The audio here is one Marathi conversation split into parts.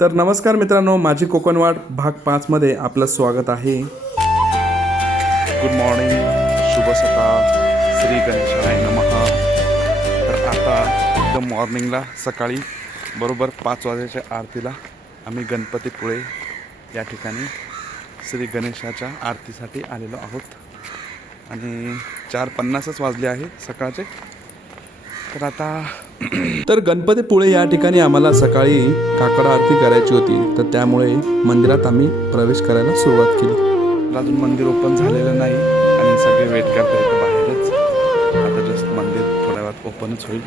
तर नमस्कार मित्रांनो, माझी कोकणवाड भाग 5 मध्ये आपलं स्वागत आहे। गुड मॉर्निंग, शुभ सकाळ, श्री गणेशाय नमः। तर आता एकदम मॉर्निंगला सकाळी बरोबर 5 वाजेच्या आरतीला आम्ही गणपतीपुळे या ठिकाणी श्री गणेशाच्या आरतीसाठी आलेलो आहोत आणि 4:50 वाजले आहे सकाळचे। तर आता गणपतीपुळे या ठिकाणी आम्हाला सकाळी काकड आरती करायची होती, तर त्यामुळे मंदिरात आम्ही प्रवेश करायला सुरुवात केली। अजून मंदिर ओपन झालेलं नाही आणि सगळे वेट करतात इथं बाहेरच। आता जस्ट मंदिर थोड्या वेळात ओपनच होईल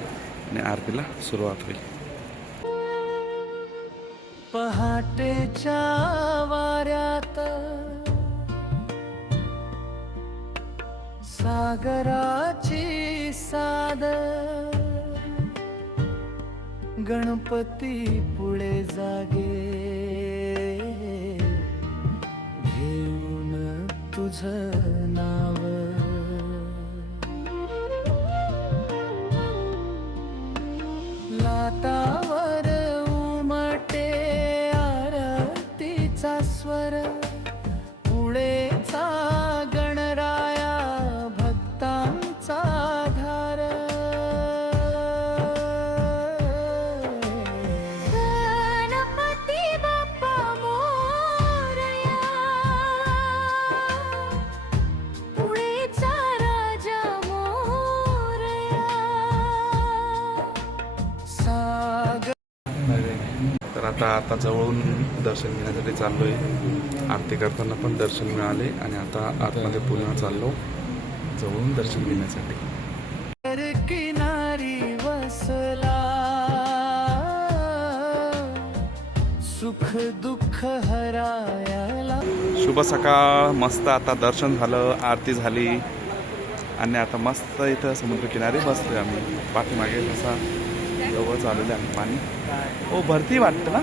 आणि आरतीला सुरुवात होईल। पहाटेच्या वाऱ्यात सागराची साद गणपती पुळे जागे घेऊन तुझं नाव लाटावर उमटे आरतीचा स्वर पुळेचा गणराया भक्तांचा धार गणपती बाप्पा मोरया पुळेचा राजा मोरया सागर। तर आता जवळून दर्शन घेण्यासाठी चाललो आहे। आरती करताना पण दर्शन मिळाले आणि आता आतमध्ये पुन्हा चाललो जवळून दर्शन घेण्यासाठी। किनारी वसला सुख दुःख हरायला। शुभ सकाळ, मस्त आता दर्शन झालं, आरती झाली आणि आता मस्त इथं समुद्रकिनारी बसलोय आम्ही। पाठीमागे कसा जवळ चाललेलं आहे पाणी, हो भरती वाटतं ना।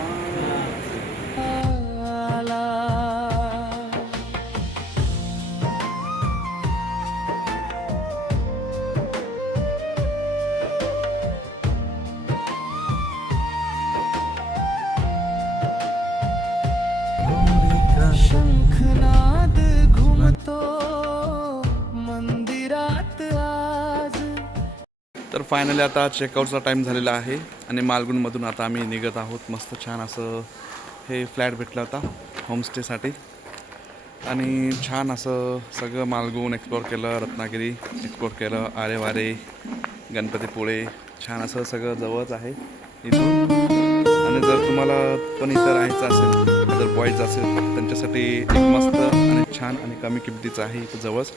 शंखनाद घुमतो मंदिरात आज। तर फायनली आता चेकआउटचा टाईम झालेला आहे आणि मालगुणमधून आता आम्ही निघत आहोत। मस्त छान असं हे फ्लॅट भेटला होता होमस्टेसाठी आणि छान असं सगळं मालगुण एक्सप्लोअर केलं, रत्नागिरी एक्सप्लोअर केलं, आरे वारे, गणपतीपुळे छान असं सगळं जवळच आहे इथून। आणि जर तुम्हाला पण इथं राहायचं असेल, जर बॉईज असेल त्यांच्यासाठी एक मस्त आणि छान आणि कमी किमतीचं आहे इथं जवळच।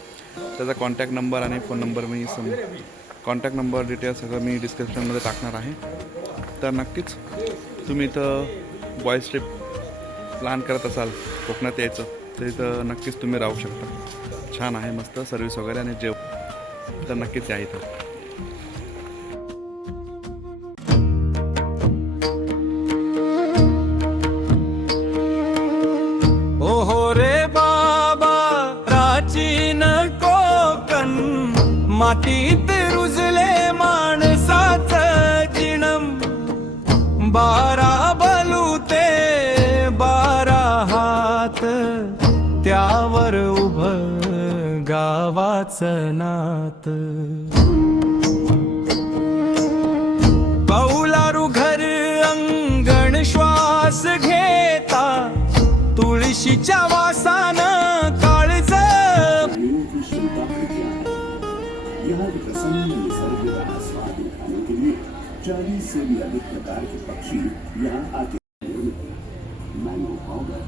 त्याचा कॉन्टॅक्ट नंबर आणि phone number contact number details सगळं मी डिस्क्रिप्शनमध्ये टाकणार आहे। तर नक्कीच तुम्ही इथं बॉईज ट्रिप प्लॅन करत असाल कोकणात यायचं तर इथं नक्कीच तुम्ही राहू शकता। छान आहे, मस्त सर्विस वगैरे आणि तर नक्कीच या इथं। ओहो रे बाबा प्राचीन कोकण मातीत रुजले माणसाचं जिणम। 12 बलुते 12 हात त्यावर उभं गावाचं नात। कौलारू घर अंगण श्वास घेता तुळशीच्या वासानं काळज। यहाँ के प्रसन्न निसर्ग का आस्वाद उठाने के लिए 40 से भी अधिक प्रकार के पक्षी यहाँ आते हैं। मैंगो पाउडर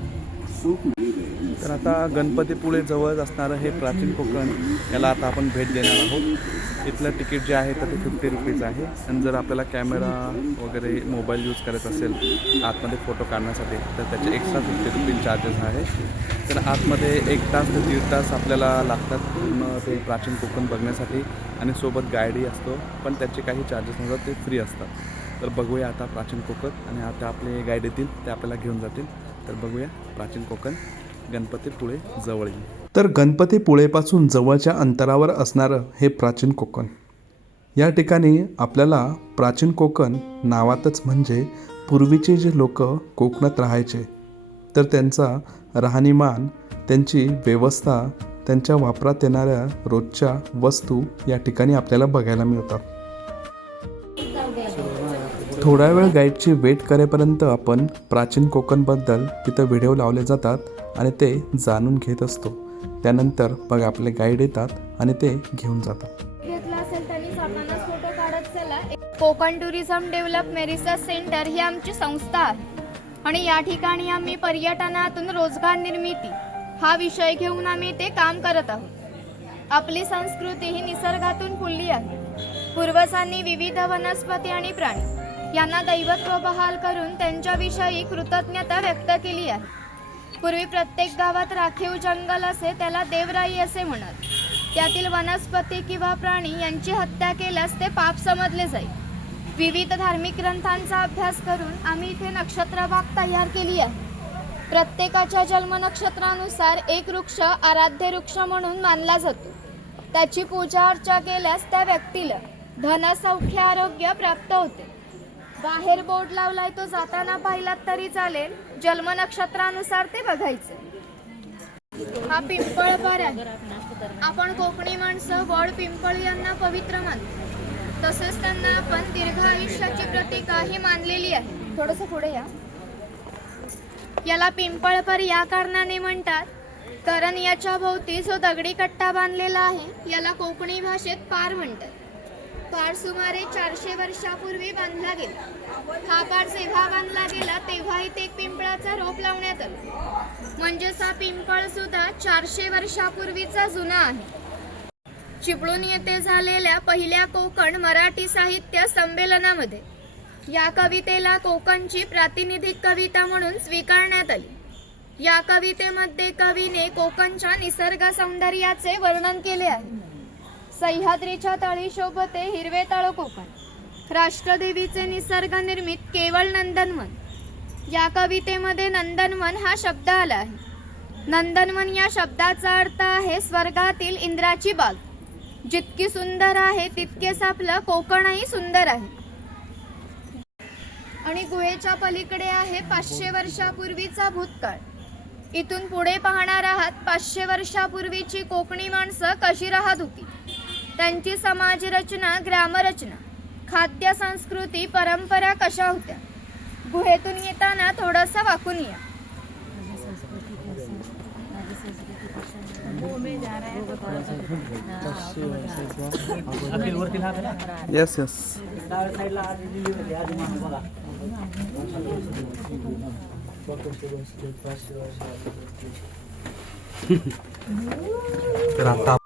सूप लिए गए। तर आता गणपतीपुळे जवळच असणारं हे प्राचीन कोकण याला आता आपण भेट देणार आहोत। इथलं तिकीट जे आहे तर ते 50 रुपीज आहे आणि जर आपल्याला कॅमेरा वगैरे मोबाईल यूज करायचा असेल आतमध्ये फोटो काढण्यासाठी तर त्याचे एक्स्ट्रा 50 रुपीज चार्जेस आहे। तर आतमध्ये 1 तास ते 1.5 तास आपल्याला लागतात पूर्ण ते प्राचीन कोकण बघण्यासाठी आणि सोबत गाईडही असतो, पण त्याचे काही चार्जेस नसतात, ते फ्री असतात। तर बघूया आता प्राचीन कोकण आणि आता आपले गाईड येतील ते आपल्याला घेऊन जातील। तर बघूया प्राचीन कोकण गणपतीपुळे जवळ येईल। तर गणपतीपुळेपासून जवळच्या अंतरावर असणारं हे प्राचीन कोकण। या ठिकाणी आपल्याला प्राचीन कोकण नावातच म्हणजे पूर्वीचे जे लोक कोकणात राहायचे तर त्यांचा राहणीमान, त्यांची व्यवस्था, त्यांच्या वापरात येणाऱ्या रोजच्या वस्तू या ठिकाणी आपल्याला बघायला मिळतात. थोडा वेळ गाईडची वेट करेपर्यंत आपण प्राचीन कोकणबद्दल तिथं व्हिडिओ लावले जातात आणि ते जाणून घेत असतो. त्यानंतर बघा आपले गाईड येतात आणि ते घेऊन जातात. घेतला असेल त्यांनी स्वतःच फोटो काढत चला. Konkan tourism development research centre ही आमची संस्था आहे आणि या ठिकाणी आम्ही पर्यटनातून रोजगार निर्मिती हा विषय घेऊन आम्ही ते काम करत आहोत. आपली संस्कृती ही निसर्गातून फुलली आहे. पूर्वजांनी विविध वनस्पती आणि प्राणी यांना दैवत्व बहाल करून त्यांच्याविषयी कृतज्ञता व्यक्त केली आहे. पूर्वी प्रत्येक गावात राखीव जंगल असे, त्याला देवराई असे म्हणत. त्यातील वनस्पती किंवा प्राणी यांची हत्या केल्यास ते पाप समजले जाईल. विविध धार्मिक ग्रंथांचा अभ्यास करून आम्ही इथे नक्षत्रबाग तयार केली आहे. प्रत्येकाच्या जन्म नक्षत्रानुसार एक वृक्ष आराध्य वृक्ष म्हणून मानला जातो. त्याची पूजा अर्चा केल्यास त्या व्यक्तीला धन, सौख्य, आरोग्य प्राप्त होते. बाहेर बोर्ड लावलाय, तो जाताना पाहिलात तरी चालेल. जन्म नक्षत्रानुसार ते बघायचं. हा पिंपळपार आहे. आपण कोकणी माणसं वड, पिंपळ यांना पवित्र मानतो. तसेच त्यांना आपण दीर्घ आयुष्याची प्रतीका ही मानलेली आहे. थोडंसं पुढे या. याला पिंपळपर या कारणाने म्हणतात कारण याच्या भोवती जो दगडी कट्टा बांधलेला आहे याला कोकणी भाषेत पार म्हणतात. पार सुमारे 400 वर्षापूर्वी बांधला गेला. हा पार जेव्हा बांधला गेला तेव्हा इथे एक पिंपळाचा रोप लावण्यात आला. म्हणजेच हा पिंपळ सुद्धा 400 वर्षापूर्वीचा जुना आहे. चिपळूण येथे झालेल्या पहिल्या कोकण मराठी साहित्य संमेलनामध्ये या कवितेला कोकणची प्रातिनिधिक कविता म्हणून स्वीकारण्यात आली. या कवितेमध्ये कवीने कोकणच्या निसर्ग सौंदर्याचे वर्णन केले आहे. सह्याद्रीच्या तळी शोभते हिरवे तळ कोकण, राष्ट्रदेवीचे निसर्ग निर्मित केवळ नंदनवन. या कवितेमध्ये नंदनवन हा शब्द आला आहे. नंदनवन या शब्दाचा अर्थ आहे स्वर्गातील इंद्राची बाग. जितकी सुंदर आहे तितकेच आपलं कोकणही सुंदर आहे. आणि गुहेच्या पलीकडे आहे 500 वर्षापूर्वीचा भूतकाळ. इथून पुढे पाहणार आहात 500 वर्षापूर्वीची कोकणी माणसं कशी राहत होती. त्यांची समाजरचना, ग्रामरचना, खाद्य संस्कृती, परंपरा कशा होत्या. गुहेतून येताना थोडंसं वाकून या. Yes yes. तर आता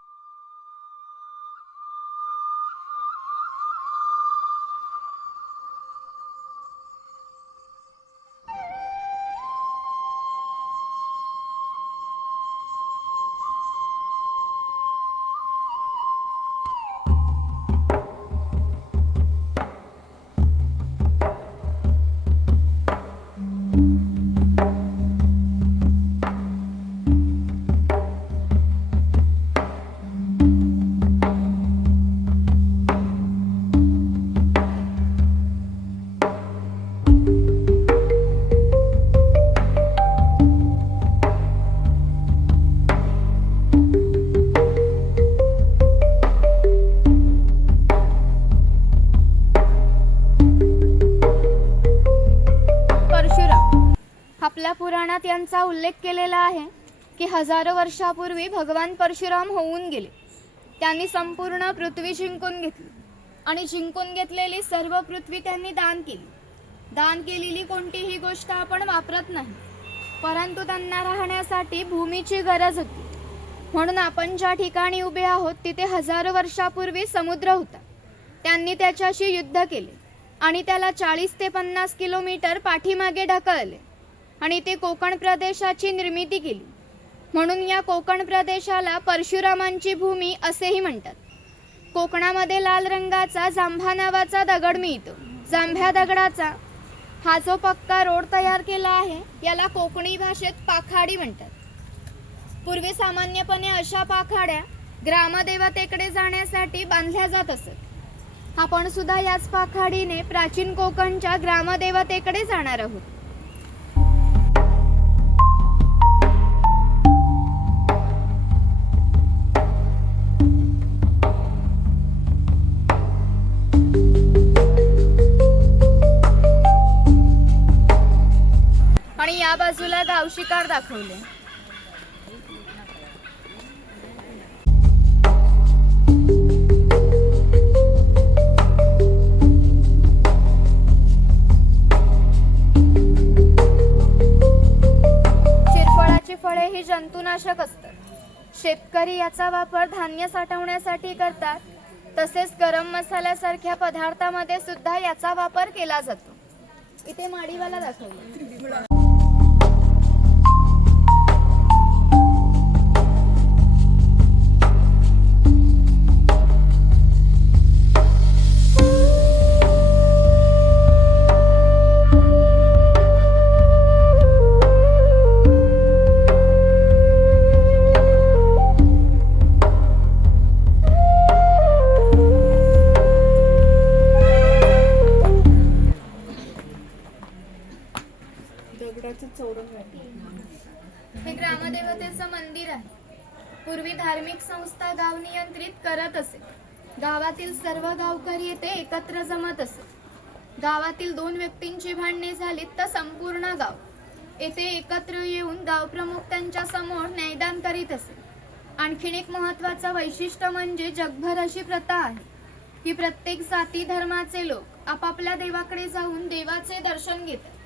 आपल्या पुराणात यांचा उल्लेख केलेला आहे की हजारो वर्षापूर्वी भगवान परशुराम होऊन गेले. त्यांनी संपूर्ण पृथ्वी जिंकून घेतली आणि जिंकून घेतलेली सर्व पृथ्वी त्यांनी दान केली. दान केलेली कोणतीही गोष्ट आपण वापरत नाही, परंतु त्यांना राहण्यासाठी भूमीची गरज होती. म्हणून आपण ज्या ठिकाणी उभे आहोत तिथे हजारो वर्षापूर्वी समुद्र होता. त्यांनी त्याच्याशी युद्ध केले आणि त्याला 40 ते 50 किलोमीटर पाठीमागे ढकलले आणि ते कोकण प्रदेशाची निर्मिती केली. म्हणून या कोकण प्रदेशाला परशुरामांची भूमी असेही म्हणतात. कोकणामध्ये लाल रंगाचा जांभा नावाचा दगड मिळतो. जांभ्या दगडाचा हा जो पक्का रोड तयार केला आहे याला कोकणी भाषेत पाखाडी म्हणतात. पूर्वी सामान्यपणे अशा पाखाड्या ग्रामदेवतेकडे जाण्यासाठी बांधल्या जात असत. आपण सुद्धा याच पाखाडीने प्राचीन कोकणच्या ग्रामदेवतेकडे जाणार आहोत. आणि या बाजूला गाव शिकार दाखवले. शिरफळाची फळे ही जंतुनाशक असतात. शेतकरी याचा वापर धान्य साठवण्यासाठी करतात. तसेच गरम मसाल्यासारख्या पदार्थामध्ये सुद्धा याचा वापर केला जातो. इथे माडीवाला दाखवले. हे ग्रामदेवतेचं मंदिर आहे. पूर्वी धार्मिक संस्था गाव नियंत्रित करत असे. गावातील सर्व गावकरी येथे एकत्र जमत असे. गावातील 2 व्यक्तींची भांडणे झाली तर संपूर्ण गाव येथे एकत्र येऊन गावप्रमुख त्यांच्या समोर न्यायदान करीत असे. आणखीन एक महत्त्वाचं वैशिष्ट्य म्हणजे जगभर अशी प्रथा आहे की प्रत्येक जाती धर्माचे लोक आपापल्या देवाकडे जाऊन देवाचे दर्शन घेतात.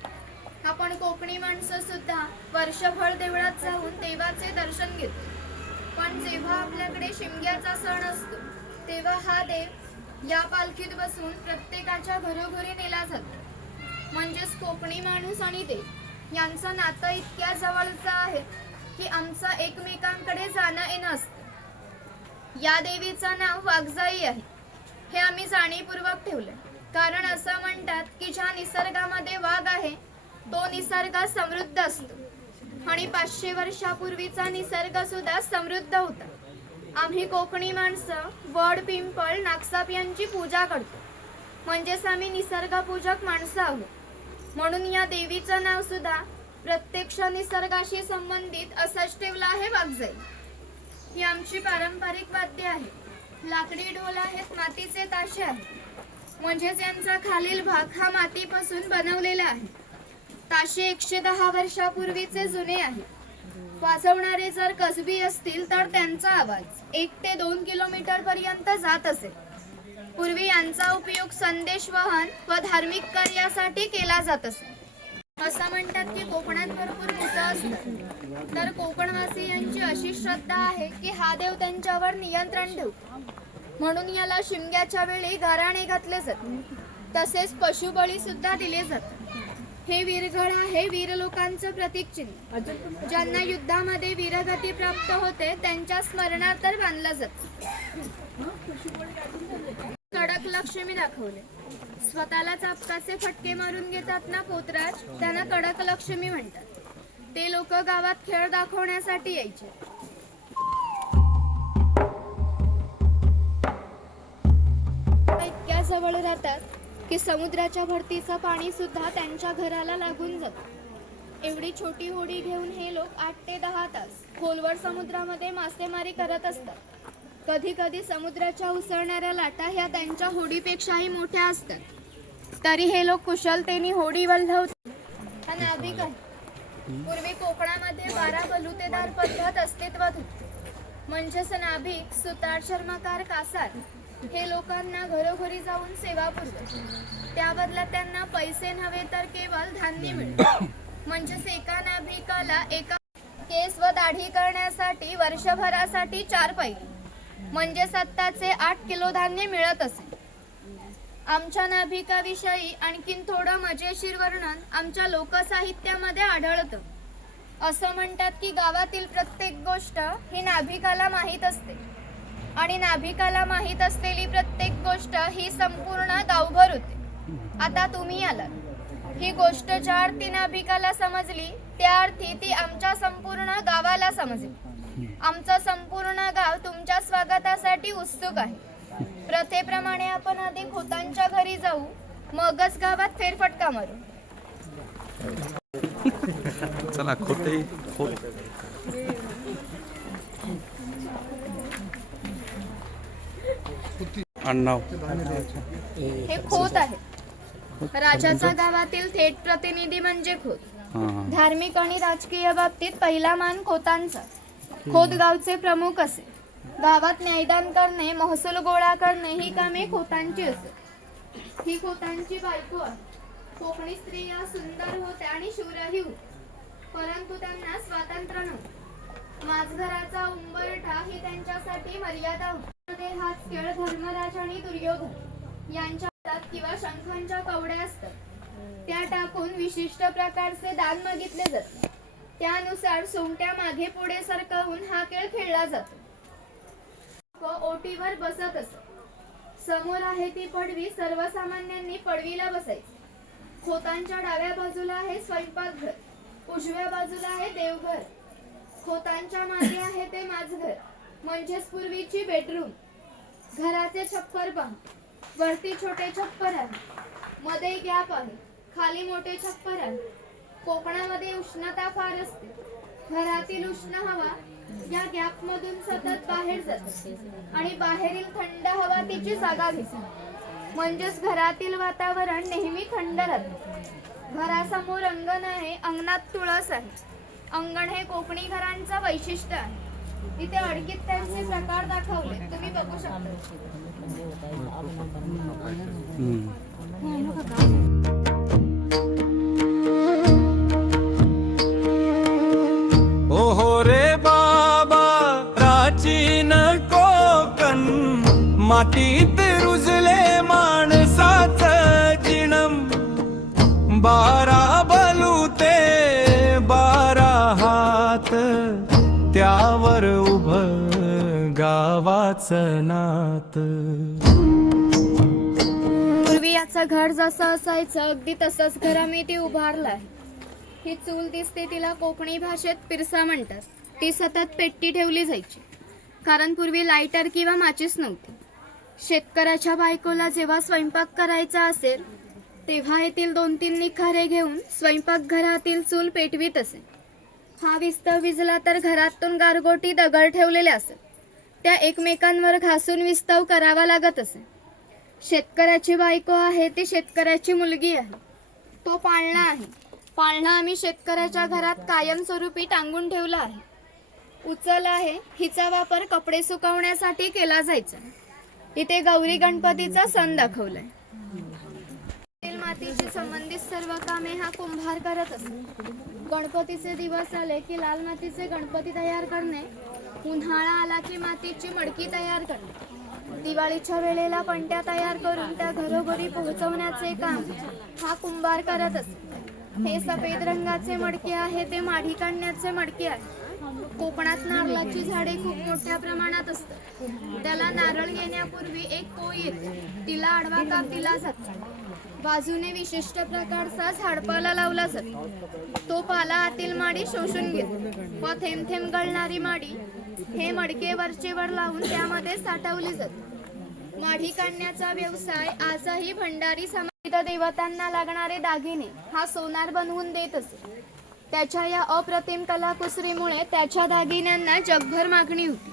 आपण कोकणी माणसं सुद्धा वर्षभर देवळात जाऊन देवाचे दर्शन घेतो. पण जेव्हा आपल्याकडे शिमग्याचा सण असतो तेव्हा हा देव या पालखीत बसून प्रत्येकाच्या घरोघरी नेला जातो. म्हणजेच कोकणी माणूस आणि देव यांचं नातं इतक्या जवळचं आहे की आमचं एकमेकांकडे जाणं येणं असतं. या देवीचं नाव वाघजाई आहे. हे आम्ही जाणीवपूर्वक ठेवलंय, कारण असं म्हणतात की ज्या निसर्गामध्ये वाघ आहे तो निसर्ग समृद्ध असतो. आणि 500 वर्षापूर्वीचा निसर्ग सुद्धा समृद्ध होता. आम्ही कोकणी माणसं वड, पिंपळ, नागसाप यांची पूजा करतो. म्हणजेच आम्ही निसर्गपूजक माणसं आहोत. म्हणून या देवीचं नाव सुद्धा प्रत्यक्ष निसर्गाशी संबंधित असंच ठेवलं आहे, वाघजाई. ही आमची पारंपरिक वाद्य आहे. लाकडी ढोल आहेत, मातीचे ताशे आहेत. म्हणजेच यांचा खालील भाग हा मातीपासून बनवलेला आहे. ताशे 110 वर्षापूर्वीचे जुने आहेत. वाजवणारे जर कसबी असतील तर त्यांचा आवाज 1 ते 2 किलोमीटर पर्यंत जात असेल. पूर्वी यांचा उपयोग संदेशवहन व धार्मिक कार्यासाठी केला जात असे. असं म्हणतात की कोकणात भरपूर भूतं असतात. तर कोकणवासियांची अशी श्रद्धा आहे की हा देव त्यांच्यावर नियंत्रण ठेवतो. म्हणून याला शिमग्याच्या वेळी गाराणे घातले जाते. तसेच पशुबळी सुद्धा दिले जातात. हे वीरगळ आहे वीर लोकांचं प्रतीक चिन्ह. ज्यांना युद्धामध्ये वीरगती प्राप्त होते त्यांच्या स्मरणार्थ बांधलं जातं. कडक लक्ष्मी दाखवले. स्वतःला चापकाचे फटके मारून घेतात ना पोतराज, त्यांना कडक लक्ष्मी म्हणतात. ते लोक गावात खेळ दाखवण्यासाठी यायचे. इतक्या जवळ राहतात की समुद्राच्या भरतीचं पाणी सुद्धा त्यांच्या घराला लागून जातं. एवढी छोटी होडी घेऊन हे लोक 8 ते 10 तास खोलवर समुद्रामध्ये मासेमारी करत असतात. कधी कधी समुद्राच्या उसळणाऱ्या लाटा ह्या त्यांच्या होडीपेक्षाही मोठ्या असतात. तरी हे लोक कुशलतेने होडी वल्हवतात. हा नाभिक आहे. पूर्वी कोकणामध्ये 12 बलुतेदार पद्धत अस्तित्वात होती. म्हणजेच नाभिक, सुतार, चर्मकार, कासार हे लोकांना घरोघरी जाऊन सेवा पुरवतात. त्या बदल्यात त्यांना पैसे नव्हे तर केवळ धान्य मिळतं. म्हणजेच एका नाभिकाला एका केस व दाढी करण्यासाठी वर्षभरासाठी 4 पैली म्हणजे सत्ताचे 8 किलो धान्य मिळत असे. आमच्या नाभिकाविषयी आणखीन थोडं मजेशीर वर्णन आमच्या लोकसाहित्यामध्ये आढळतं. असं म्हणतात की गावातील प्रत्येक गोष्ट ही नाभिकाला माहीत असते आणि नाभिकाला माहीत असलेली प्रत्येक गोष्ट ही संपूर्ण गावभर होते. आता तुम्ही आलात. ही गोष्ट ज्या अर्थी नाभिकाला समजली त्या अर्थी ती आमच्या संपूर्ण गावाला समजली. आमचं संपूर्ण गाव तुमच्या स्वागतासाठी उत्सुक आहे. प्रथेप्रमाणे आपण आधी खोतांच्या घरी जाऊ, मगच गावात फेरफटका मारू. चला खोते खोत. आडनाव हे खोत आहे. राजाचा गावातील थेट प्रतिनिधी म्हणजे खोत. हां. धार्मिक आणि राजकीय बाबतीत पहिला मान खोतांचा. खोत गावचे प्रमुख असे. गावात न्यायदान करणे, महसूल गोळा करणे ही कामे खोतांची असे. ही खोतांची बायको आहे. कोकणी स्त्रिया सुंदर होत्या आणि शूरही होत्या, परंतु त्यांना स्वातंत्र्य नव्हते. माझघराचा उंबरठा ही त्यांच्यासाठी मर्यादा होती. हाच खेळ धर्मराज आणि दुर्योधन यांच्या हातात किंवा शंखांच्या कवड्या असतात, त्या टाकून विशिष्ट प्रकारचे दान मागितले जाते. त्यानुसार सोंगट्या मागे पुढे सरकवून हा खेळ खेळला जातो. ओटीवर बसत असत. समोर आहे ती पडवी. सर्वसामान्यांनी पडवीला बसायचे. खोतांच्या डाव्या बाजूला आहे स्वयंपाकघर, उजव्या बाजूला आहे देवघर. खोतांच्या मागे आहे ते माझघर, म्हणजेच पूर्वीची बेडरूम. घराचे छप्पर पहा. वरती छोटे छप्पर आहे, मध्ये गॅप आहे, खाली मोठे छप्पर आहे. कोकणामध्ये उष्णता फार असते. घरातील उष्ण हवा या गॅप मधून सतत बाहेर जाते आणि बाहेरील थंड हवा तिची जागा घेते, म्हणजेच घरातील वातावरण नेहमी थंड राहते. घरासमोर अंगण आहे. अंगणात तुळस आहे. अंगण हे कोकणी घरांचं वैशिष्ट्य आहे. इथे अडकीत त्यांचे प्रकार दाखवले, तुम्ही बघू शकता. ओहो रे बाबा प्राचीन कोकण, मातीत रुजले माणसाचं जिणम. 12 बलुते 12 हात, त्यावर उभं गावाचं नात. पूर्वी याचं घर जसं असायचं अगदी तसंच घर आम्ही ती उभारलं आहे. ही चूल दिसते, तिला कोकणी भाषेत पिरसा म्हणतात. ती सतत पेट्टी ठेवली जायची, कारण पूर्वी लायटर किंवा माचीस नव्हती. शेतकऱ्याच्या बायकोला जेव्हा स्वयंपाक करायचा असेल तेव्हा येथील 2-3 निखारे घेऊन स्वयंपाकघरातील चूल पेटवीत असे. हा विस्तव विजला तर घरातून गारगोटी दगड ठेवलेले असत, त्या एकमेकांवर घासून विस्तव करावा लागत असे. शेतकऱ्याची बायको आहे ती शेतकऱ्याची मुलगी आहे. तो पाळणा आहे. पाळणा आम्ही शेतकऱ्याच्या घरात कायमस्वरूपी टांगून ठेवला आहे. उचल आहे. हिचा वापर कपडे सुकवण्यासाठी केला जायचा. इथे गौरी गणपतीचा सण दाखवलाय. मातीशी संबंधित सर्व कामे हा कुंभार करत असतो. गणपतीचे दिवस आले की लाल मातीचे गणपती तयार करणे, उन्हाळा आला की मातीची मडकी तयार करणे, दिवाळीच्या वेळेला पणत्या तयार करून त्या घरोघरी पोहोचवण्याचे काम हा कुंभार करत असतो. हे सफेद रंगाचे मडके आहे ते माढी काढण्याचे मडके आहे. कोकणात नारळाची झाडे खूप मोठ्या प्रमाणात असतात. त्याला नारळ येण्यापूर्वी एक पोळी येते, तिला आडवा काप दिला जातो. बाजूने विशिष्ट प्रकारचा झाडपाला लावला जातो. तो पाला आतील माडी शोषून घेतो व थेंब थेंब गळणारी माडी हे मडके वरचे वर लावून त्यामध्ये साठवली जाते. माढी काढण्याचा व्यवसाय आजही भंडारी समाज देवतांना लागणारे दागिने हा सोनार बनवून देत असे. त्याच्या या अप्रतिम कलाकुसरीमुळे त्याच्या दागिन्यांना जगभर मागणी होती.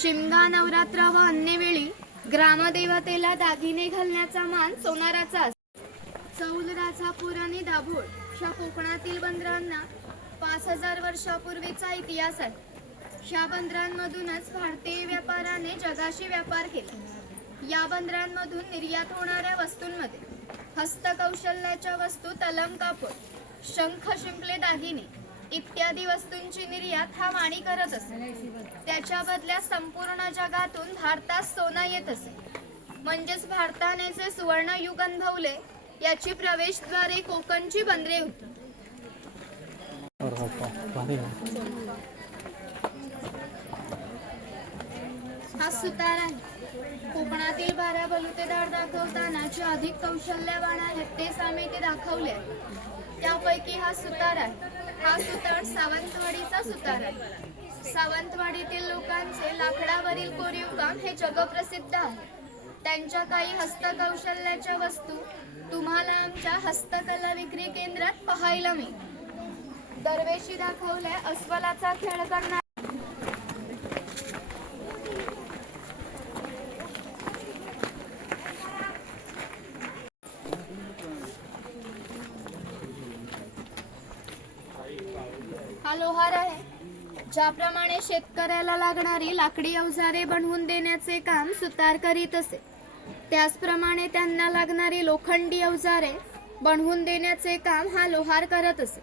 शिमगा, नवरात्र व अन्य वेळी ग्रामदेवतेला दागिने घालण्याचा मान सोनाराचा असतो. चौल, राजापूर आणि दाभोळ ह्या कोकणातील बंदरांना 5000 वर्षापूर्वीचा इतिहास आहे. ह्या बंदरांमधूनच भारतीय व्यापाराने जगाशी व्यापार केला. या बंदरांमधून निर्यात होणाऱ्या वस्तूंमध्ये हस्तकौशल्याच्या वस्तू, तलम कापड, शंख, शिंपले, दागिने इत्यादी वस्तूंची निर्यात हा वाणी करत असे. त्याच्या बदल्यात संपूर्ण जगातून भारतात सोना येत असे. म्हणजेच भारताने जे सुवर्ण युग अनुभवले याची प्रवेशद्वारे कोकणची बंदरे होती. हा सुतार आहे. कोकणातील 12 बलुतेदार दाखवताना जे अधिक कौशल्यवान आहेत तेच आम्ही ते दाखवले. त्यापैकी हा सुतार आहे. हा सुतार सावंतवाडीचा सुतार आहे. सावंतवाडीतील लोकांचे लाकडावरील कोरीव काम हे जगप्रसिद्ध आहे. त्यांच्या काही हस्तकौशल्याच्या वस्तू तुम्हाला आमच्या हस्तकला विक्री केंद्रात पाहायला मिळेल. दरवेळी दाखवल्या अस्वलाचा खेळ करणार हा लोहार आहे. ज्याप्रमाणे शेतकऱ्याला लागणारी लाकडी अवजारे बनवून देण्याचे काम सुतार करीत असे, त्याचप्रमाणे त्यांना लागणारी लोखंडी अवजारे बनवून देण्याचे काम हा लोहार करत असे.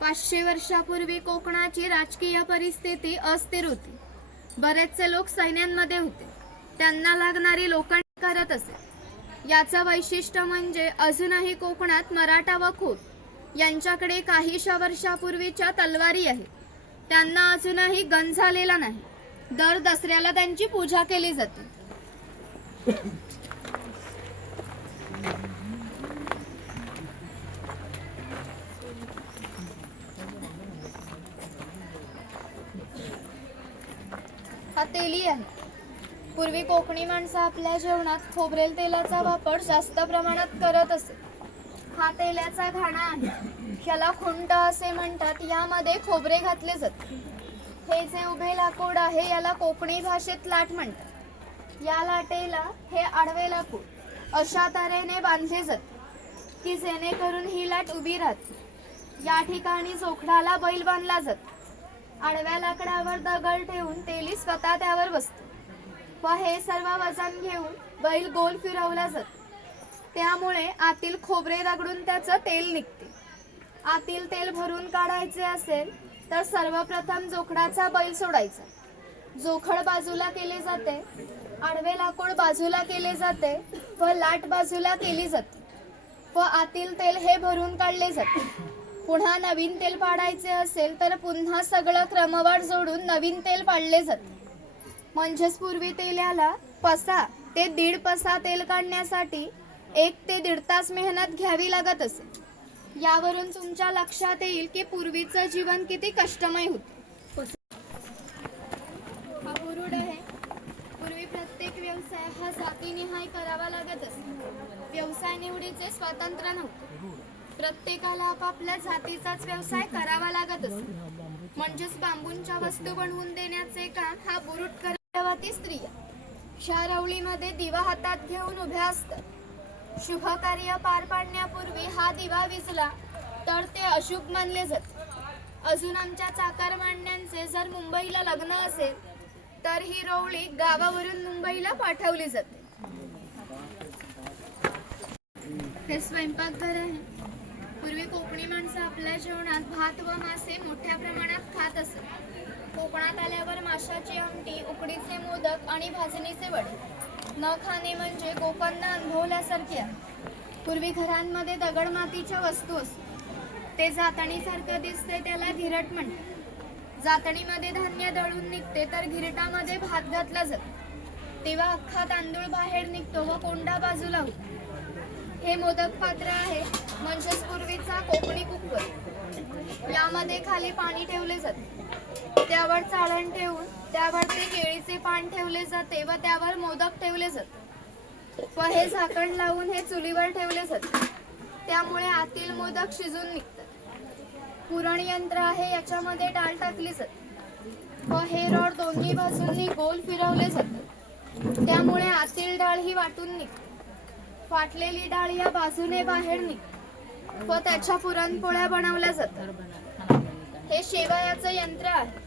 500 वर्षापूर्वी कोकणाची राजकीय परिस्थिती अस्थिर होती. बरेचसे लोक सैन्यांमध्ये होते. त्यांना लागणारी लोखंड करत असे. याचं वैशिष्ट्य म्हणजे अजूनही कोकणात मराठा व खोत यांच्याकडे काहीशा वर्षापूर्वीच्या तलवारी आहेत. त्यांना अजूनही गंज झालेला नाही. दर दसऱ्याला त्यांची पूजा केली जाते. हा तेली आहे. पूर्वी कोकणी माणसं आपल्या जेवणात खोबरेल तेलाचा वापर जास्त प्रमाणात करत असे. हा तेलाचा घाणा आहे. ह्याला खुंट असे म्हणतात. यामध्ये खोबरे घातले जाते. हे जे उभे लाकूड आहे याला कोकणी भाषेत लाट म्हणतात. या लाटेला हे आडवे लाकूड अशा तऱ्हेने बांधले जाते की जेणेकरून ही लाट उभी राहते. या ठिकाणी जोखडाला बैल बांधला जातो. आडव्या लाकडावर दगड ठेवून तेली स्वतः त्यावर बसते व हे सर्व वजन घेऊन बैल गोल फिरवला जातो. त्यामुळे आतील खोबरे दगडून त्याचं तेल निघते. आतील तेल भरून काढायचे असेल तर सर्वप्रथम जोखडाचा बैल सोडायचा. जोखड बाजूला केले जाते, आडवे लाकूड बाजूला केले जाते व लाट बाजूला केली जाते व आतील तेल हे भरून काढले जाते. पुन्हा नवीन तेल पाडायचे असेल तर पुन्हा सगळं क्रमवार जोडून नवीन तेल पाडले जाते. म्हणजेच पूर्वी तेल्याला पसा ते 1.5 पसा तेल काढण्यासाठी 1 ते 1.5 तास मेहनत घ्यावी लागत असे. यावरून तुमच्या लक्षात येईल की पूर्वीचं जीवन किती कष्टमय होते. हा बुरुड आहे. पूर्वी प्रत्येक व्यवसाय हा जातीनिहाय करावा लागत असे. व्यवसाय निवडीचे स्वातंत्र्य नव्हते. प्रत्येकाला आपापल्या जातीचाच व्यवसाय करावा लागत असे. म्हणजेच बांबूंच्या वस्तू बनवून देण्याचे काम हा बुरुड करवती स्त्रिया शारवळीमध्ये दिवा हातात घेऊन उभ्या असतात. शुभ कार्य पार पाडण्यापूर्वी हा दिवा विझला तर ते अशुभ मानले जाते. अजून आमच्या चाकरमान्यांचे जर मुंबईला लग्न असेल तर ही रवळी गावावरून मुंबईला पाठवली जाते. हे स्वयंपाकघर आहे. पूर्वी कोकणी माणसं आपल्या जेवणात भात व मासे मोठ्या प्रमाणात खात असत. कोकणात आल्यावर माशाची आमटी, उकडीचे मोदक आणि भाजणीचे वडे न खाणे म्हणजे गोपांना अनुभवल्यासारखे आहे. पूर्वी घरांमध्ये दगड मातीच्या वस्तू असतात. ते जातणीसारखं दिसते त्याला घिरट म्हणतात. जातणीमध्ये धान्य दळून निघते तर घिरटामध्ये भात घातला जातो. तेव्हा अख्खा तांदूळ बाहेर निघतो व कोंडा बाजूला होतो. हे मोदक पात्र आहे म्हणजेच पूर्वीचा कोकणी कुकर. यामध्ये खाली पाणी ठेवले जाते. त्यावर चाळण ठेवून त्यावरती केळीचे पान ठेवले जाते व त्यावर मोदक ठेवले जाते व हे झाकण लावून हे चुलीवर ठेवले जाते. त्यामुळे आतील मोदक शिजून निघतात. पुरण यंत्र आहे. याच्यामध्ये डाळ टाकली जाते व हे रॉड दोन्ही बाजूंनी गोल फिरवले जाते. त्यामुळे आतील डाळ ही वाटून निघते. फाटलेली डाळ या बाजूने बाहेर निघते व त्याच्या पुरणपोळ्या बनवल्या जातात. हे शेवयाचं यंत्र आहे.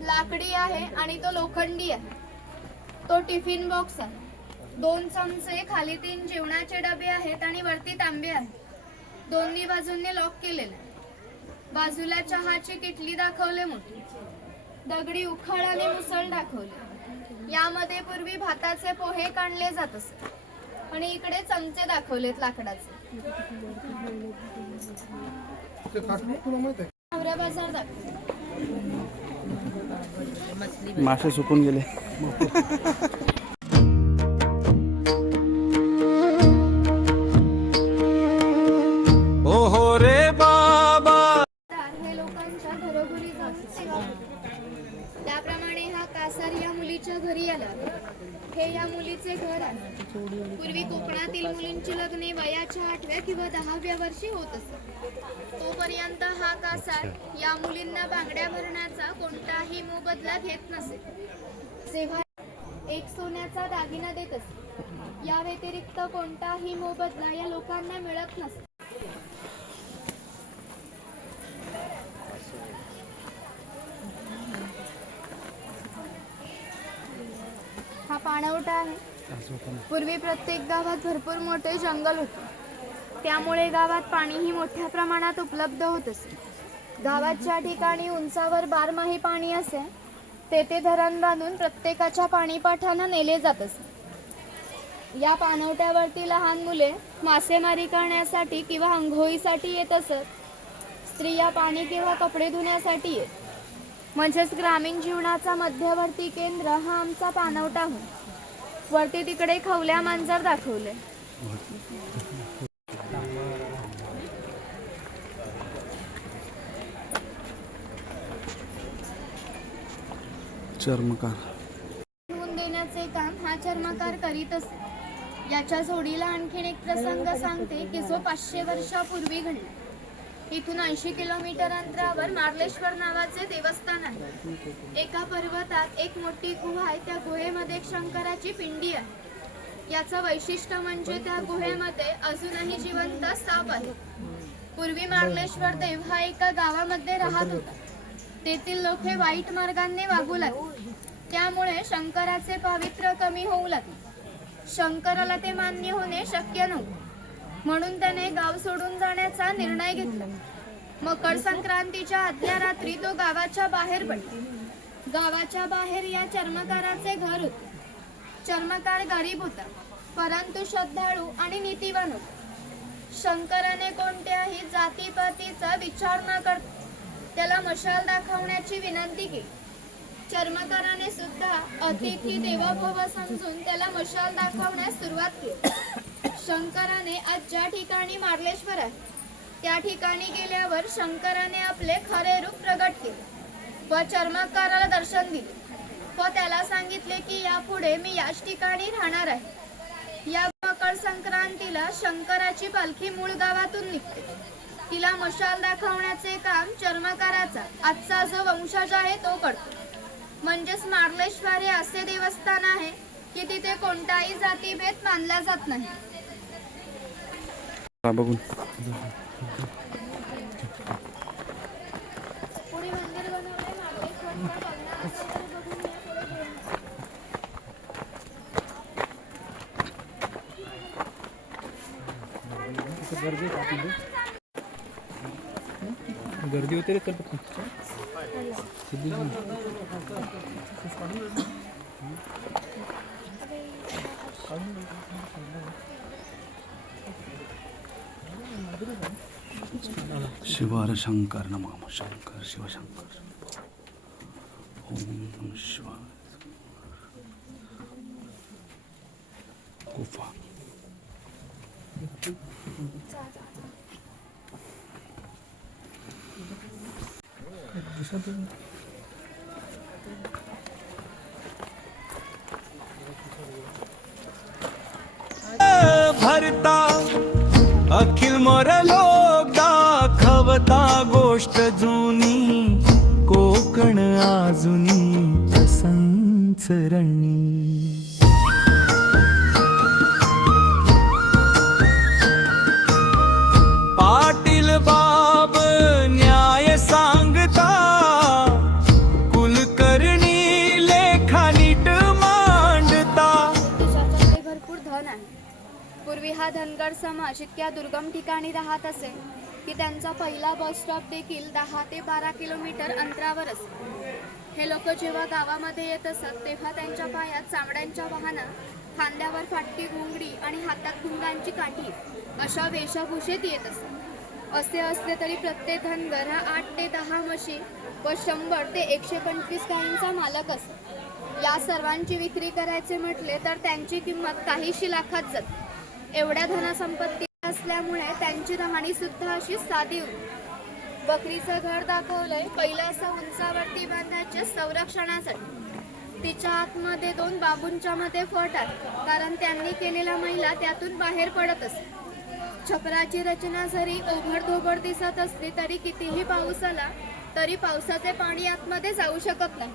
लाकडी आहे आणि तो लोखंडी आहे. तो टिफिन बॉक्स आहे. 2 चमचे, खाली 3 जेवणाचे डबे आहेत आणि वरती तांबे आहे. दोन्ही बाजूंनी लॉक केलेले. बाजूला चहाची किटली दाखवले मोठी. दगडी उखळ आणि मुसळ दाखवले. यामध्ये पूर्वी भाताचे पोहे काढले जात असे आणि इकडे चमचे दाखवलेत लाकडाचे. नवरा बाजार दाखवले. मासे सुकून गेले. ओहो रे बाबा. हे लोकांच्या घरोघरी जाऊन सेवा करतात. त्याप्रमाणे हा कासार या मुली मुलीच्या घरी आला. हे या मुलीचे घर आहे. पूर्वी कोकणातील मुलींची लग्ने वयाच्या 8व्या किंवा 10व्या वर्षी होत असत. तोपर्यंत हा कासार या मुलींना बांगड्या भरण्याचा कोणताही मोबदला घेत नसे. तेव्हा एक सोन्याचा दागिना देत असे. या व्यतिरिक्त कोणताही मोबदला या लोकांना मिळत नसे. हा पाणवठा आहे. पूर्वी प्रत्येक गावात भरपूर मोठे जंगल होते. त्यामुळे गावात पाणीही मोठ्या प्रमाणात उपलब्ध होत असे. गावात ज्या ठिकाणी उंचावर बारमाही पाणी असे तेथे धरण बांधून प्रत्येकाच्या पाणीपाठानं नेले जात असे. या पाणवठ्यावरती लहान मुले मासेमारी करण्यासाठी किंवा अंघोळीसाठी येत असत. स्त्रिया पाणी किंवा कपडे धुण्यासाठी येत. म्हणजेच ग्रामीण जीवनाचा मध्यवर्ती केंद्र हा आमचा पाणवठा होय. वरती तिकडे खवल्या मांजर दाखवले. चर्मकार धुवून देण्याचे काम हा चर्मकार करीत असे. याच्या जोडीला आणखीन एक प्रसंग सांगते की जो 500 वर्षापूर्वी घडला. इथून 80 किलोमीटर अंतरावर मार्लेश्वर नावाचे देवस्थान आहे. एका पर्वतात एक मोठी गुहा आहे. त्या गुहेमध्ये एक शंकराची पिंडी आहे. याचं वैशिष्ट्य म्हणजे त्या गुहेमध्ये अजूनही जिवंत साप आहे. पूर्वी मार्लेश्वर देव हा एका गावामध्ये राहत होता. तेथील लोक हे वाईट मार्गाने वागू लागले. त्यामुळे शंकराचे पावित्र्य कमी होऊ लागले. शंकराला ते मान्य होणे शक्य नव्हते. म्हणून त्याने गाव सोडून जाण्याचा निर्णय घेतला. मकर संक्रांतीच्या आदल्या रात्री तो गावाच्या बाहेर पडला. गावाच्या बाहेर या चर्मकाराचे घर होते. चर्मकार गरीब होता, परंतु श्रद्धाळू आणि नीतिवान होता. शंकराने कोणत्याही जातीपातीचा विचार न करता त्याला मशाल दाखवण्याची विनंती केली. चर्मकाराने सुद्धा अतिथी देवोभव समजून त्याला मशाल दाखवण्यास सुरुवात केली. शंकराने आज ज्या ठिकाणी मार्लेश्वर आहे त्या ठिकाणी गेल्यावर शंकराने आपले खरे रूप प्रगट केले व चर्मकाराला दर्शन दिले व त्याला सांगितले की यापुढे मी याच ठिकाणी राहणार आहे. या मकर संक्रांतीला शंकराची पालखी मूळ गावातून निघते. तिला मशाल दाखवण्याचे काम चर्मकाराचा आजचा जो वंशज आहे तो करतो. म्हणजेच मार्लेश्वर हे असे देवस्थान आहे की तिथे कोणताही जातीभेद मानला जात नाही. बघून पुढे मंदिर बनवले मार्लेश्वरच्या बघण्यासाठी बघून या पुढे. गर्दी होते रे तर शिवार शंकर नमः शंकर शिवशंकर ओम शिवाय. गुफा भरता अखिल मोर लोक दाखवता गोष्ट जुनी. कोकण अजूनी संचरणी. पाटील बाब न्याय सांगता. कुलकर्णी लेखा नीट मांडता. देशाच्याकडे भरपूर धन आहे. पूर्वी हा धनगर समाज इतक्या दुर्गम ठिकाणी राहत असे की त्यांचा पहिला बस स्टॉप देखील 10 ते 12 किलोमीटर अंतरावर असे. हे लोक जेव्हा गावामध्ये येत असत तेव्हा त्यांच्या पायात चामड्यांच्या वाहना, खांद्यावर फाटकी घोंगडी आणि हातात घुंगांची काठी अशा वेशभूषेत येत असत. असे असले तरी प्रत्येक धनगर हा 8 ते 10 म्हशी व 100 ते 125 गायींचा मालक असतो. या सर्वांची विक्री करायचे म्हटले तर त्यांची किंमत काहीशी लाखात जाते. एवढ्या धनसंपत्ती असल्यामुळे त्यांची राहणी सुद्धा अशी साधी होती. बकरीचं घर दाखवलंय पहिलं असं उंचावरती बांधायचे संरक्षणासाठी. भिंतीच्या आतमध्ये 2 बाबूंच्या मध्ये फट आहे, कारण त्यांनी केलेला मैला त्यातून बाहेर पडत असते. छपराची रचना जरी ओघडधोबड दिसत असली तरी कितीही पाऊस आला तरी पावसाचे पाणी आतमध्ये जाऊ शकत नाही.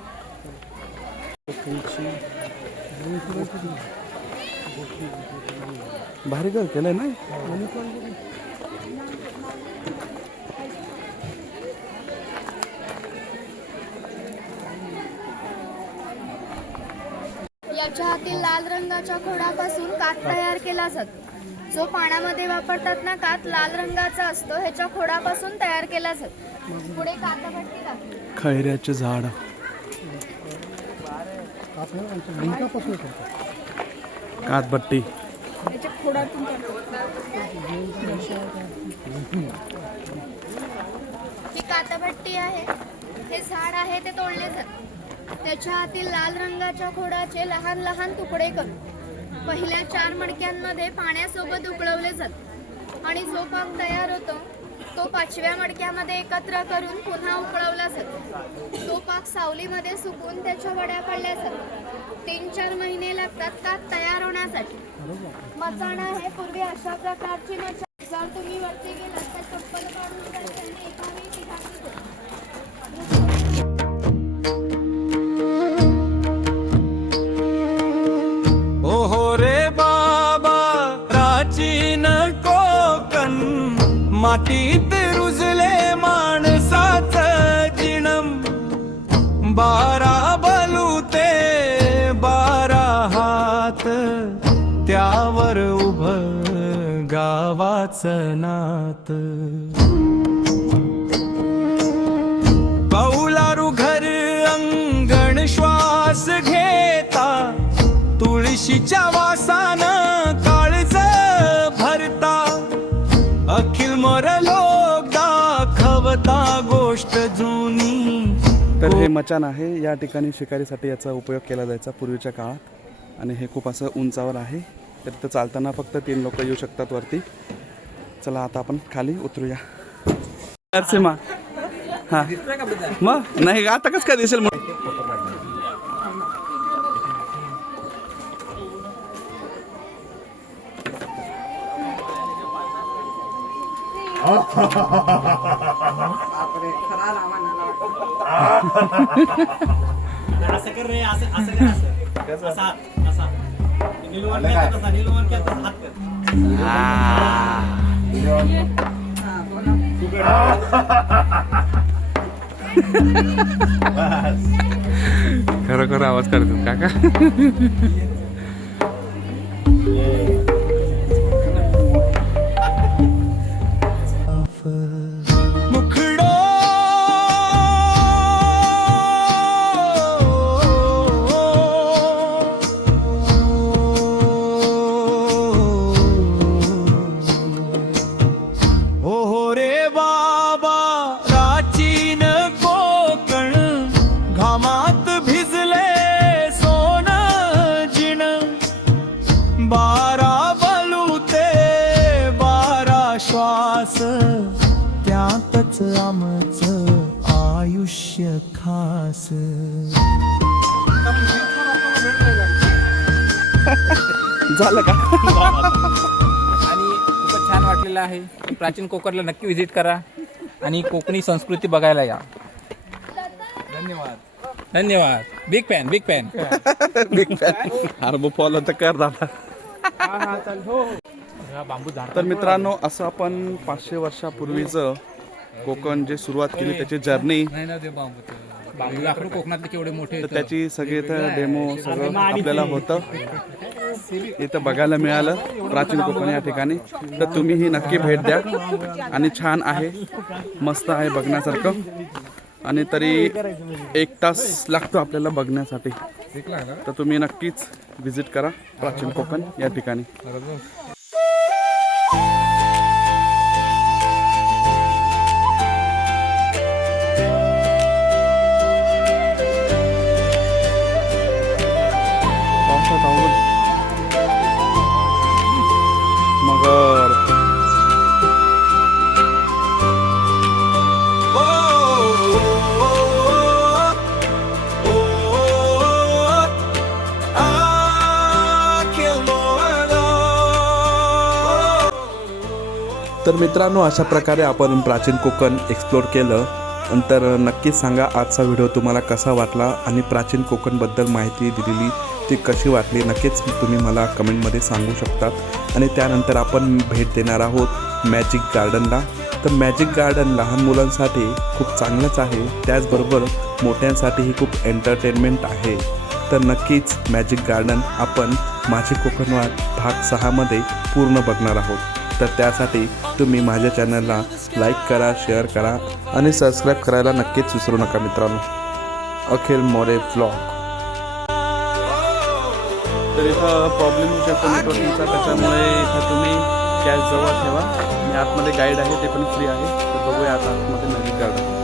भारी घर केलंय ना. याच्या हाती लाल रंगाच्या खोडापासून कात तयार केला जातो. जो पाण्यामध्ये वापरतात ना कात लाल रंगाचा असतो, ह्याच्या खोडापासून तयार केला जातो. पुढे कातभट्टी दाखवली. खैऱ्याचे झाड, कातभट्टी. याच्या खोडातून ही कातभट्टी आहे. हे झाड आहे ते तोडले जाते. त्याच्या हातील लाल रंगाच्या खोडाचे लहान लहान तुकडे करून पहिल्या 4 मडक्यांमध्ये पाण्यासोबत उकळवले जाते आणि जो पाक तयार होतो तो 5व्या मडक्यामध्ये एकत्र करून पुन्हा उकळवला जातो. तो पाक सावलीमध्ये सुकून त्याच्या वड्या पडल्या जातात. 3-4 महिने लागतात कात तयार होण्यासाठी. मचाण आहे. पूर्वी अशा प्रकारची मचाण जर तुम्ही वरती गेलात तर चप्पल काढून त्याने एकावेळी ठिकाणी ठेवा. ओहो रे बाबा प्राचीन कोकण, मातीत रुजले माणसाचं जिणम. 12 बलुते 12 हात, त्यावर उभं गावाचं नात. कौलारू घर अंगण श्वास घेता, तुळशीच्या वासानं काळज भरता. अखिल मोर लोक दाखवता गोष्ट जुनी. तर हे मचान आहे. या ठिकाणी शिकारीसाठी याचा उपयोग केला जायचा पूर्वीच्या काळात आणि हे खूप असं उंचावर आहे. तर तिथं चालताना फक्त 3 लोक येऊ शकतात वरती. चला आता आपण खाली उतरूया. नरसिंहा हां मग नाही आता कसं काय दिसेल. असं कर रे, असं असं कर, असं असा असा नीलवण केला तसा, नीलवण केला तसा हात कर. खरं खरं आवाज करतात काका. मुखडो ओहो रे बाबा प्राचीन कोकण, घामात भिजले सोन जिण. 12 बलुते 12 श्वास, त्यातच आमचं आयुष्य खास. झालं का. आणि खूपच छान वाटलेलं आहे. प्राचीन कोकणला नक्की व्हिजिट करा आणि कोकणी संस्कृती बघायला या. धन्यवाद धन्यवाद. Big fan big fan. अरे मग फॉलो तर कर दादा. बांबू झाड. तर मित्रांनो असं आपण 500 वर्षापूर्वीचं कोकण जे सुरुवात केली त्याची जर्नी, नाही ना ते बांबू. बांबू लाकूड कोकणातले केवढे मोठे तर त्याची सगळे इथं डेमो सगळं आपल्याला होतं इथं बघायला मिळालं प्राचीन कोकण या ठिकाणी. तर तुम्हीही नक्की भेट द्या आणि छान आहे, मस्त आहे बघण्यासारखं. आणि तरी 1 तास लागतो आपल्याला बघण्यासाठी. तर तुम्ही नक्कीच व्हिजिट करा प्राचीन कोकण या ठिकाणी. मगर तर मित्रांनो, अशा प्रकारे आपण प्राचीन कोकण एक्सप्लोर केलं. नंतर नक्कीच सांगा आजचा व्हिडिओ तुम्हाला कसा वाटला आणि प्राचीन कोकणबद्दल माहिती दिलेली ती कशी वाटली. नक्कीच तुम्ही मला कमेंटमध्ये सांगू शकतात. आणि त्यानंतर आपण भेट देणार आहोत मॅजिक गार्डनला. तर मॅजिक गार्डन लहान मुलांसाठी खूप चांगलंच आहे, त्याचबरोबर मोठ्यांसाठीही खूप एंटरटेनमेंट आहे. तर नक्कीच मॅजिक गार्डन आपण माझे कोकणवाद भाग 6मध्ये पूर्ण बघणार आहोत. तर त्यासाठी तुम्ही माझ्या चॅनलला लाईक करा, शेअर करा आणि सबस्क्राईब करायला नक्कीच विसरू नका मित्रांनो. अखिल मोरे व्लॉग. तर इथं प्रॉब्लेम होऊ शकतो नेटवर्किंगचा, त्याच्यामुळे इथं तुम्ही कॅश जवळ ठेवा. आणि आतमध्ये गाईड आहे, ते पण फ्री आहे. तर बघूया आता आतमध्ये मॅजिक गार्डन.